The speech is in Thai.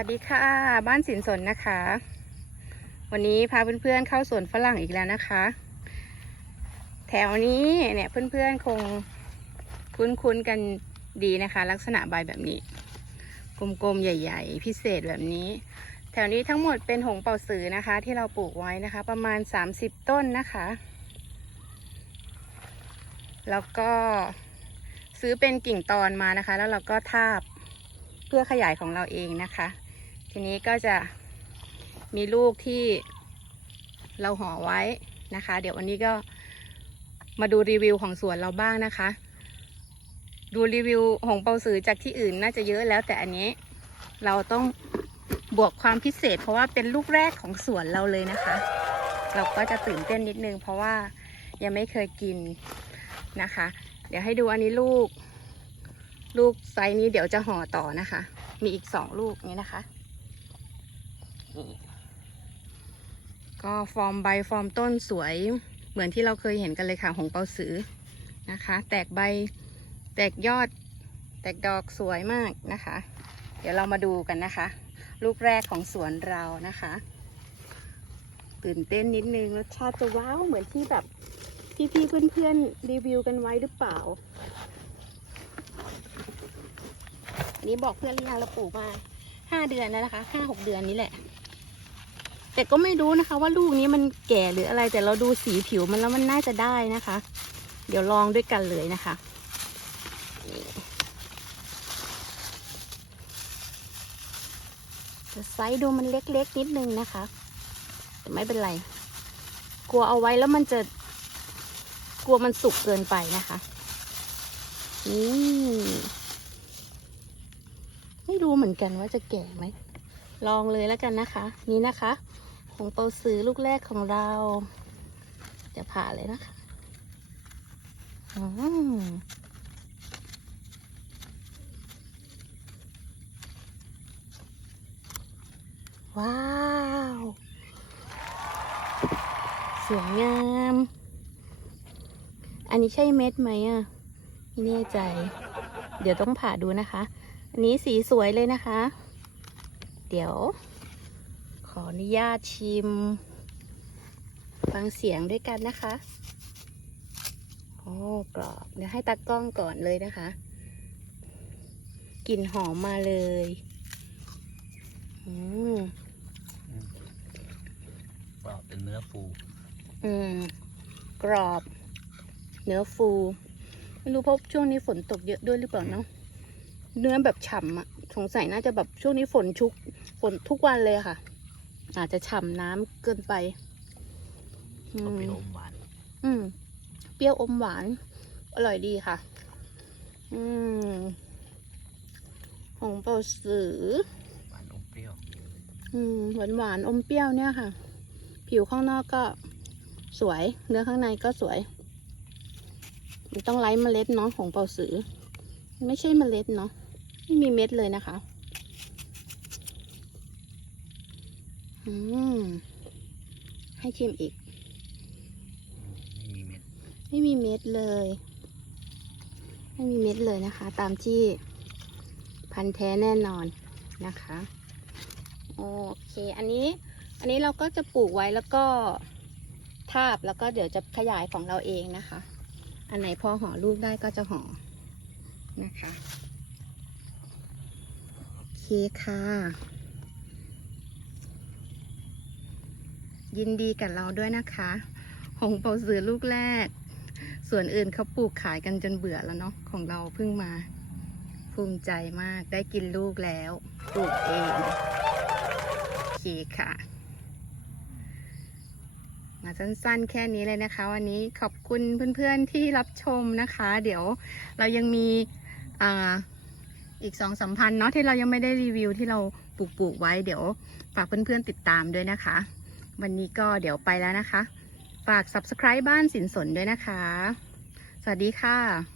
วัสดีค่ะ บ้านสินสนนะคะ วันนี้พาเพื่อนๆเข้าสวนฝรั่งอีกแล้วนะคะ แถวนี้เนี่ยเพื่อนๆคงคุ้นๆกันดีนะคะ ลักษณะใบแบบนี้ กลมๆใหญ่ๆ พิเศษแบบนี้ แถวนี้ทั้งหมดเป็นหงเป่าสือนะคะ ที่เราปลูกไว้นะคะ ประมาณ 30 ต้นนะคะ แล้วก็ซื้อเป็นกิ่งตอนมานะคะ แล้วเราก็ทาบเพื่อขยายของเราเองนะคะ ทีนี้ก็จะมีลูกที่เราห่อไว้นะคะ เดี๋ยววันนี้ก็มาดูรีวิวของสวนเราบ้างนะคะ ดูรีวิวของเปาสือจากที่อื่นน่าจะเยอะแล้วแต่อันนี้เราต้องบวกความพิเศษ เพราะว่าเป็นลูกแรกของสวนเราเลยนะคะ เราก็จะตื่นเต้นนิดนึง เพราะว่ายังไม่เคยกินนะคะ เดี๋ยวให้ดูอันนี้ลูก ลูกไซส์นี้เดี๋ยวจะห่อต่อนะคะ มีอีกสองลูกนี้นะคะ ก็ฟอร์มใบฟอร์มต้นสวยเหมือนที่เราเคยเห็นกันเลยค่ะหงเปาสือนะคะ แตกใบแตกยอด แตกดอกสวยมากนะคะ เดี๋ยวเรามาดูกันนะคะ ลูกแรกของสวนเรานะคะ ตื่นเต้นนิดนึงรสชาติจะว้าวเหมือนที่แบบพี่ๆเพื่อนๆรีวิวกันไว้หรือเปล่าอันนี้บอกเพื่อนหรือยังเราปลูกมาห้าเดือนแล้วนะคะห้าหกเดือนนี้แหละ แต่ก็ไม่รู้นะคะ ว่าลูกนี้มันแก่หรืออะไร แต่เราดูสีผิวมันแล้วมันน่าจะได้นะคะ เดี๋ยวลองด้วยกันเลยนะคะนี่แต่ไซส์ดูมันเล็กๆ นิดนึงนะคะ แต่ไม่เป็นไร กลัวเอาไว้แล้วมันจะ กลัวมันสุกเกินไปนะคะนี่ไม่รู้เหมือนกันว่าจะแก่ไหม ลองเลยแล้วกันนะคะ นี่นะคะ ของเปาสือลูกแรกของเราจะผ่าเลยนะคะอืมว้าว สวยงาม อันนี้ใช่เม็ดไหมอะไม่แน่ใจ เดี๋ยวต้องผ่าดูนะคะ อันนี้สีสวยเลยนะคะ เดี๋ยว ออนุญาตชิม ฟังเสียงด้วยกันนะคะ โอ้กรอบเดี๋ยวให้ตากล้องก่อนเลยนะคะ กลิ่นหอมมาเลยอืมว่าเป็นเนื้อฟูอืม กรอบ เนื้อฟู ไม่รู้เพราะช่วงนี้ฝนตกเยอะด้วยหรือเปล่าเนาะเนื้อแบบฉ่ำอะสงสัยน่าจะแบบช่วงนี้ฝนชุก ฝนทุกวันเลยอะค่ะ อาจจะฉ่ำน้ำเกินไปอืก็มเป็นอมหวาน อืม เปรี้ยวอมหวาน อร่อยดีค่ะ อืมหงเปาสือ หวานอมเปรี้ยว อืม หวานหวานๆอมเปรี้ยวเนี่ยค่ะ ผิวข้างนอกก็สวย เนื้อข้างในก็สวย มันต้องไร้เมล็ดเนาะของเปาสือ ไม่ใช่เมล็ดเนาะ ไม่มีเม็ดเลยนะคะ อืมให้ชิมอีก ไม่มีเม็ดไม่มีเม็ดเลย ไม่มีเม็ดเลยนะคะ ตามที่พันธุ์แท้แน่นอนนะคะ โอเค อันนี้ อันนี้เราก็จะปลูกไว้แล้วก็ทาบแล้วก็เดี๋ยวจะขยายของเราเองนะคะ อันไหนพอห่อลูกได้ก็จะห่อนะคะ โอเคค่ะ ยินดีกับเราด้วยนะคะ หงเปาสือลูกแรก ส่วนอื่นเขาปลูกขายกันจนเบื่อแล้วเนาะของเราเพิ่งมา ภูมิใจมากได้กินลูกแล้วปลูกเองโอเคค่ะ มาสั้นๆแค่นี้เลยนะคะ วันนี้ขอบคุณเพื่อนๆที่รับชมนะคะ เดี๋ยวเรายังมีอ่าอีกสองสัมพันธ์เนาะที่เรายังไม่ได้รีวิวที่เราปลูกปลูกๆไว้เดี๋ยวฝากเพื่อนๆติดตามด้วยนะคะ วันนี้ก็เดี๋ยวไปแล้วนะคะ ฝาก subscribe บ้านสินสนด้วยนะคะ สวัสดีค่ะ